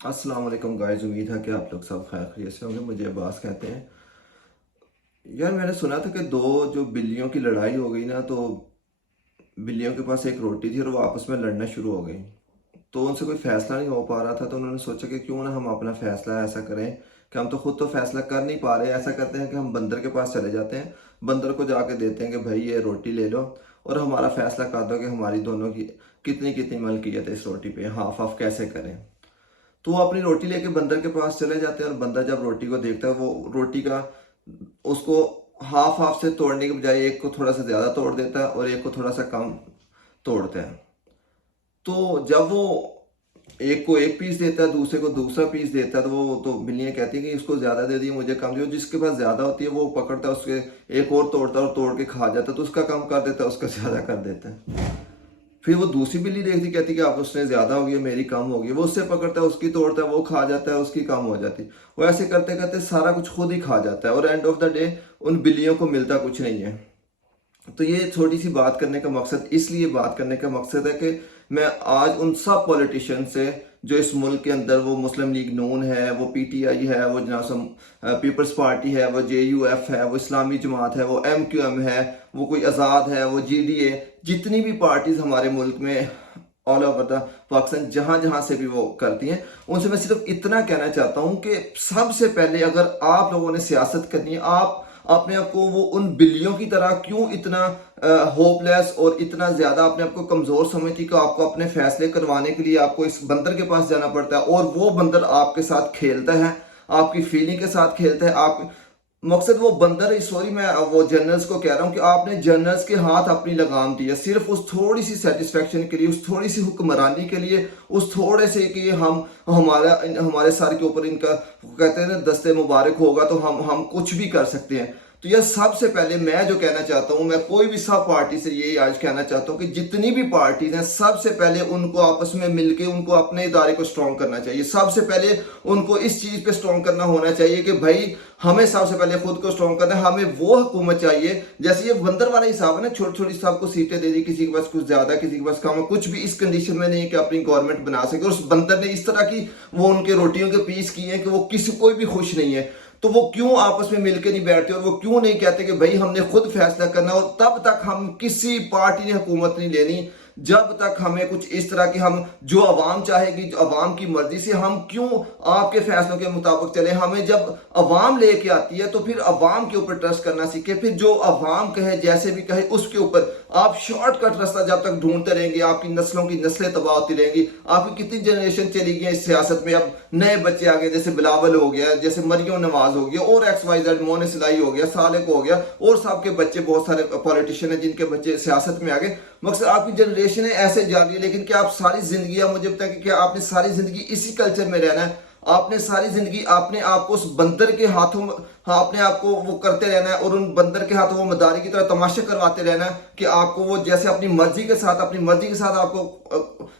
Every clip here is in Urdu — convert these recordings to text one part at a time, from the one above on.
السلام علیکم گائز، امید ہے کہ آپ لوگ سب خیر خیریت سے ہوں گے۔ مجھے عباس کہتے ہیں۔ یار میں نے سنا تھا کہ دو جو بلیوں کی لڑائی ہو گئی نا، تو بلیوں کے پاس ایک روٹی تھی اور وہ آپس میں لڑنا شروع ہو گئی۔ تو ان سے کوئی فیصلہ نہیں ہو پا رہا تھا، تو انہوں نے سوچا کہ کیوں نہ ہم اپنا فیصلہ ایسا کریں کہ ہم تو خود تو فیصلہ کر نہیں پا رہے، ایسا کرتے ہیں کہ ہم بندر کے پاس چلے جاتے ہیں، بندر کو جا کے دیتے ہیں کہ بھائی یہ روٹی لے لو اور ہمارا فیصلہ کر دو کہ ہماری دونوں کی کتنی کتنی ملکیت ہے اس روٹی پہ، ہاف آف کیسے کریں۔ تو وہ اپنی روٹی لے کے بندر کے پاس چلے جاتے ہیں، اور بندر جب روٹی کو دیکھتا ہے، وہ روٹی کا اس کو ہاف ہاف سے توڑنے کے بجائے ایک کو تھوڑا سا زیادہ توڑ دیتا ہے اور ایک کو تھوڑا سا کم توڑتا ہے۔ تو جب وہ ایک کو ایک پیس دیتا ہے، دوسرے کو دوسرا پیس دیتا ہے، تو وہ تو بلیاں کہتی ہیں کہ اس کو زیادہ دے دیے، مجھے کم دیو۔ جس کے پاس زیادہ ہوتی ہے وہ پکڑتا ہے، اس کے ایک اور توڑتا ہے اور توڑ کے کھا جاتا ہے، تو اس کا کم کر دیتا ہے، اس کا زیادہ کر دیتا ہے۔ پھر وہ دوسری بلی دیکھتی، کہتی کہ آپ اس نے زیادہ ہو گئی، میری کم ہو گئی، وہ اس سے پکڑتا ہے، اس کی توڑتا ہے، وہ کھا جاتا ہے، اس کی کم ہو جاتی۔ وہ ایسے کرتے کرتے سارا کچھ خود ہی کھا جاتا ہے، اور اینڈ آف دا ڈے ان بلیوں کو ملتا کچھ نہیں ہے۔ تو یہ چھوٹی سی بات کرنے کا مقصد، اس لیے بات کرنے کا مقصد ہے کہ میں آج ان سب پولیٹیشین سے جو اس ملک کے اندر، وہ مسلم لیگ نون ہے، وہ پی ٹی آئی ہے، وہ جناب پیپلز پارٹی ہے، وہ جے یو ایف ہے، وہ اسلامی جماعت ہے، وہ ایم کیو ایم ہے، وہ کوئی آزاد ہے، وہ جی ڈی اے، جتنی بھی پارٹیز ہمارے ملک میں آل اوور دا پاکستان جہاں جہاں سے بھی وہ کرتی ہیں، ان سے میں صرف اتنا کہنا چاہتا ہوں کہ سب سے پہلے اگر آپ لوگوں نے سیاست کرنی ہے، آپ اپنے آپ کو وہ ان بلیوں کی طرح کیوں اتنا ہوپ لیس اور اتنا زیادہ اپنے آپ کو کمزور سمجھتی کہ آپ کو اپنے فیصلے کروانے کے لیے آپ کو اس بندر کے پاس جانا پڑتا ہے، اور وہ بندر آپ کے ساتھ کھیلتا ہے، آپ کی فیلنگ کے ساتھ کھیلتا ہے۔ آپ مقصد وہ بندر ہے، سوری میں وہ جنرلز کو کہہ رہا ہوں کہ آپ نے جنرلز کے ہاتھ اپنی لگام دی ہے صرف اس تھوڑی سی سیٹسفیکشن کے لیے، اس تھوڑی سی حکمرانی کے لیے، اس تھوڑے سے کہ ہمارے سر کے اوپر ان کا کہتے ہیں نا دستے مبارک ہوگا تو ہم کچھ بھی کر سکتے ہیں۔ تو یہ سب سے پہلے میں جو کہنا چاہتا ہوں، میں کوئی بھی سب پارٹی سے یہی آج کہنا چاہتا ہوں کہ جتنی بھی پارٹیز ہیں، سب سے پہلے ان کو آپس میں مل کے ان کو اپنے ادارے کو سٹرونگ کرنا چاہیے۔ سب سے پہلے ان کو اس چیز پہ سٹرونگ کرنا ہونا چاہیے کہ بھائی ہمیں سب سے پہلے خود کو سٹرونگ کرنا ہے، ہمیں وہ حکومت چاہیے جیسے یہ بندر والا حساب ہے نا، چھوٹی چھوٹی سب کو سیٹیں دے دی، کسی کے پاس کچھ زیادہ، کسی کے پاس کم، کچھ بھی اس کنڈیشن میں نہیں کہ اپنی گورنمنٹ بنا سکے۔ اور اس بندر نے اس طرح کی وہ ان کے روٹیوں کے پیس کیے ہیں کہ وہ کسی کوئی بھی خوش نہیں ہے۔ تو وہ کیوں آپس میں مل کے نہیں بیٹھتے، اور وہ کیوں نہیں کہتے کہ بھائی ہم نے خود فیصلہ کرنا، اور تب تک ہم کسی پارٹی نے حکومت نہیں لینی جب تک ہمیں کچھ اس طرح کی ہم جو عوام چاہے گی، عوام کی مرضی سے ہم کیوں آپ کے فیصلوں کے مطابق چلیں۔ ہمیں جب عوام لے کے آتی ہے تو پھر عوام کے اوپر ٹرسٹ کرنا سیکھے، پھر جو عوام کہے جیسے بھی کہے اس کے اوپر آپ شارٹ کٹ راستہ جب تک ڈھونڈتے رہیں گے، آپ کی نسلوں کی نسلیں تباہ ہوتی رہیں گی۔ آپ کی کتنی جنریشن چلی گئی اس سیاست میں، اب نئے بچے آ گئے، جیسے بلاول ہو گیا، جیسے مریم نواز ہو گیا، اور ایکس وائی زیڈ، مون سلائی ہو گیا، سالک ہو گیا، اور سب کے بچے، بہت سارے پولیٹیشین ہیں جن کے بچے سیاست میں آ گئے۔ مقصد آپ کی جنریشن ایسے جا رہی ہے، لیکن کیا آپ ساری زندگی، آپ مجھے بتائیں کہ کیا آپ نے ساری زندگی اسی کلچر میں رہنا ہے؟ آپ نے ساری زندگی اپنے آپ کو اس بندر کے ہاتھوں اپنے آپ کو وہ کرتے رہنا ہے، اور ان بندر کے ہاتھوں وہ مداری کی طرح تماشے کرواتے رہنا ہے کہ آپ کو وہ جیسے اپنی مرضی کے ساتھ آپ کو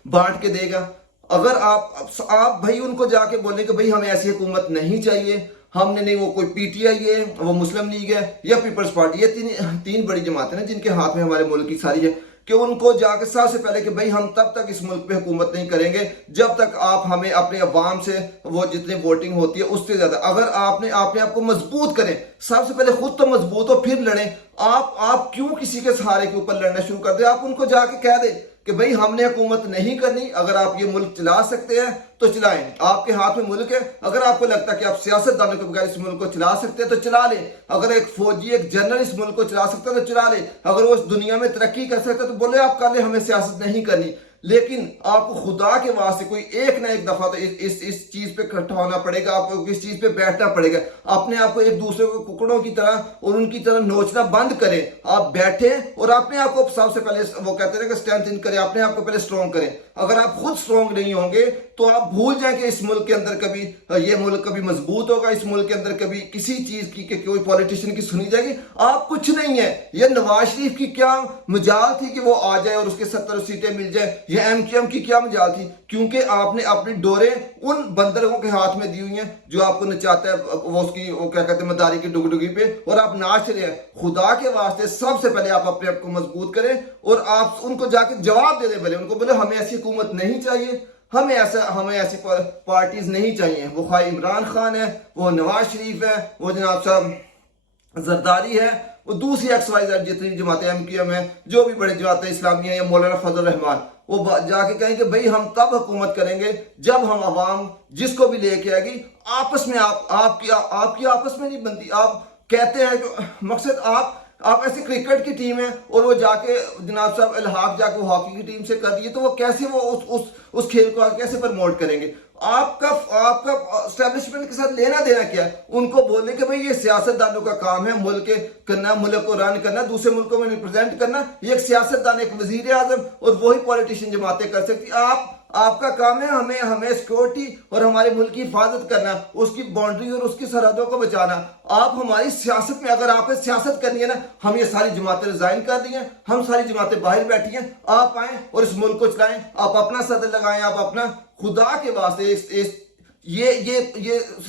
بانٹ کے دے گا؟ اگر آپ بھائی ان کو جا کے بولیں کہ بھائی ہمیں ایسی حکومت نہیں چاہیے، ہم نے نہیں، وہ کوئی پی ٹی آئی ہے، وہ مسلم لیگ ہے، یا پیپلز پارٹی، یہ تین بڑی جماعتیں ہیں جن کے ہاتھ میں ہمارے ملک کی ساری ہے، کہ ان کو جا کے سب سے پہلے کہ بھائی ہم تب تک اس ملک پہ حکومت نہیں کریں گے جب تک آپ ہمیں اپنے عوام سے وہ جتنی ووٹنگ ہوتی ہے اس سے زیادہ، اگر آپ نے اپنے آپ کو مضبوط کریں، سب سے پہلے خود تو مضبوط ہو پھر لڑیں۔ آپ کیوں کسی کے سہارے کے اوپر لڑنا شروع کر دیں؟ آپ ان کو جا کے کہہ دیں کہ بھئی ہم نے حکومت نہیں کرنی، اگر آپ یہ ملک چلا سکتے ہیں تو چلائیں، آپ کے ہاتھ میں ملک ہے، اگر آپ کو لگتا ہے کہ آپ سیاست دانوں کے بغیر اس ملک کو چلا سکتے ہیں تو چلا لیں، اگر ایک فوجی، ایک جنرل اس ملک کو چلا سکتا ہے تو چلا لیں، اگر وہ اس دنیا میں ترقی کر سکتا ہے تو بولے آپ کر لیں، ہمیں سیاست نہیں کرنی۔ لیکن آپ کو خدا کے واسطے کوئی ایک نہ ایک دفعہ تو اس چیز پہ اکٹھا ہونا پڑے گا، آپ کو اس چیز پہ بیٹھنا پڑے گا، اپنے آپ کو ایک دوسرے کو ککڑوں کی طرح اور ان کی طرح نوچنا بند کریں، آپ بیٹھیں اور اپنے آپ کو سب سے پہلے وہ کہتے ہیں کہ اسٹرینتھ ان کریں، اپنے آپ کو پہلے سٹرونگ کریں۔ اگر آپ خود سٹرونگ نہیں ہوں گے تو آپ بھول جائیں کہ اس ملک کے اندر کبھی یہ ملک کبھی مضبوط ہوگا، اس ملک کے اندر کبھی کسی چیز کی کہ کوئی پولیٹیشین کی سنی جائے گی، آپ کچھ نہیں ہے۔ یہ نواز شریف کی کیا مجال تھی کہ وہ آ جائے اور اس کے 70 سیٹیں مل جائیں؟ یہ ایم کیو ایم کی کیا مجال تھی؟ کیونکہ آپ نے اپنی ڈوریں ان بندروں کے ہاتھ میں دی ہوئی ہیں جو آپ کو نچاتا ہے وہ اس کی وہ کیا کہتے ہیں مداری کی ڈگڈگی پہ، اور آپ ناچ رہے ہیں۔ خدا کے واسطے سب سے پہلے آپ اپنے آپ کو مضبوط کریں اور آپ ان کو جا کے جواب دے دیں، بھلے ان کو بولے ہمیں ایسی حکومت نہیں چاہیے، ہمیں ایسی پارٹیز نہیں چاہیے. وہ خواہ عمران خان ہے, وہ نواز شریف ہے, وہ جناب صاحب زرداری ہے, وہ دوسری XYZ جتنی جماعتیں MQM ہیں, جو بھی بڑے جماعتیں اسلامیہ یا مولانا فضل الرحمان, وہ جا کے کہیں کہ بھئی ہم تب حکومت کریں گے جب ہم عوام جس کو بھی لے کے آئے گی آپس میں آپ کی آپس میں نہیں بنتی. آپ کہتے ہیں کہ مقصد آپ ایسے کرکٹ کی ٹیم ہے اور وہ جا کے جناب صاحب الحاق جا کے ہاکی کی ٹیم سے کر دیے, تو وہ کیسے اس کھیل کو کیسے پروموٹ کریں گے؟ آپ کا اسٹیبلشمنٹ کے ساتھ لینا دینا کیا ہے؟ ان کو بولنے کہ بھئی یہ سیاست دانوں کا کام ہے ملک کرنا, ملک کو رن کرنا, دوسرے ملکوں میں ریپرزینٹ کرنا. یہ ایک سیاست دان, ایک وزیر اعظم اور وہی پولیٹیشین جماعتیں کر سکتی. آپ کا کام ہے ہمیں سیکورٹی اور ہمارے ملک کی حفاظت کرنا, اس کی باؤنڈری اور اس کی سرحدوں کو بچانا. آپ ہماری سیاست میں, اگر آپ نے سیاست کرنی ہے نا, ہم یہ ساری جماعتیں ریزائن کر دی ہیں, ہم ساری جماعتیں باہر بیٹھی ہیں, آپ آئیں اور اس ملک کو چلائیں, آپ اپنا صدر لگائیں, آپ اپنا, خدا کے واسطے یہ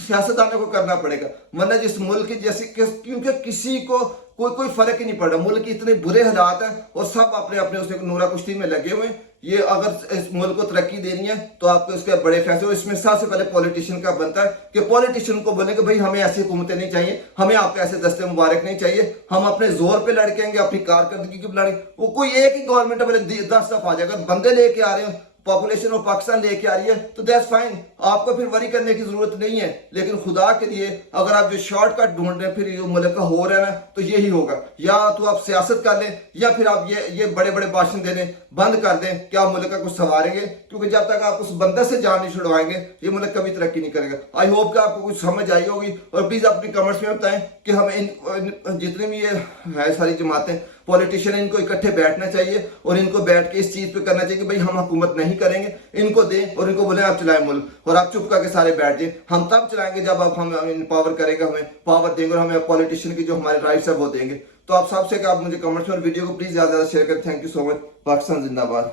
سیاستدانوں کو کرنا پڑے گا, ورنہ جس ملک کی جیسے, کیونکہ کسی کو کوئی فرق ہی نہیں پڑ رہا. ملک کی اتنے برے حالات ہیں اور سب اپنے اسے نورا کشتی میں لگے ہوئے ہیں. یہ اگر اس ملک کو ترقی دینی ہے تو آپ کو اس کے بڑے فیصلے, اور اس میں سب سے پہلے پولیٹیشین کا بنتا ہے کہ پولیٹیشین کو بولے کہ بھئی ہمیں ایسی حکومتیں نہیں چاہیے, ہمیں آپ کے ایسے دستے مبارک نہیں چاہیے, ہم اپنے زور پہ لڑکیں گے, اپنی کارکردگی کی لڑیں. وہ کوئی ایک ہی گورنمنٹ ہے 10 دفعہ آ جائے, اگر بندے لے کے آ رہے ہیں, پاپولیشن اور پاکستان لے کے آ رہی ہے تو دیٹس فائن, آپ کو پھر وری کرنے کی ضرورت نہیں ہے. لیکن خدا کے لیے اگر آپ جو شارٹ کٹ ڈھونڈ رہے ہیں پھر یہ ملک کا ہو رہا ہے نا, تو یہی ہوگا. یا تو آپ سیاست کر لیں یا پھر آپ یہ بڑے بڑے بھاشن دینے بند کر دیں کہ آپ ملک کا کچھ سنواریں گے, کیونکہ جب تک آپ اس بندے سے جان نہیں چھڑوائیں گے یہ ملک کبھی ترقی نہیں کرے گا. آئی ہوپ کہ آپ کو کچھ سمجھ آئی ہوگی, اور پلیز اپنی کمنٹس میں بتائیں کہ ہمیں جتنے بھی یہ ہے ساری جماعتیں, پولیٹیشین, ان کو اکٹھے بیٹھنا چاہیے اور ان کو بیٹھ کے اس چیز پہ کرنا چاہیے کہ بھئی ہم حکومت نہیں کریں گے, ان کو دیں اور ان کو بولیں آپ چلائیں ملک, اور آپ چپ کر کے سارے بیٹھ جائیں. ہم تب چلائیں گے جب آپ ہمیں پاور کرے گا, ہمیں پاور دیں گے اور ہمیں پولیٹیشین کی جو ہمارے رائٹس ہے وہ دیں گے. تو آپ سب سے کہ آپ مجھے کمنٹس میں اور ویڈیو کو پلیز زیادہ زیادہ شیئر کریں. تھینک یو سو مچ. پاکستان زندہ باد.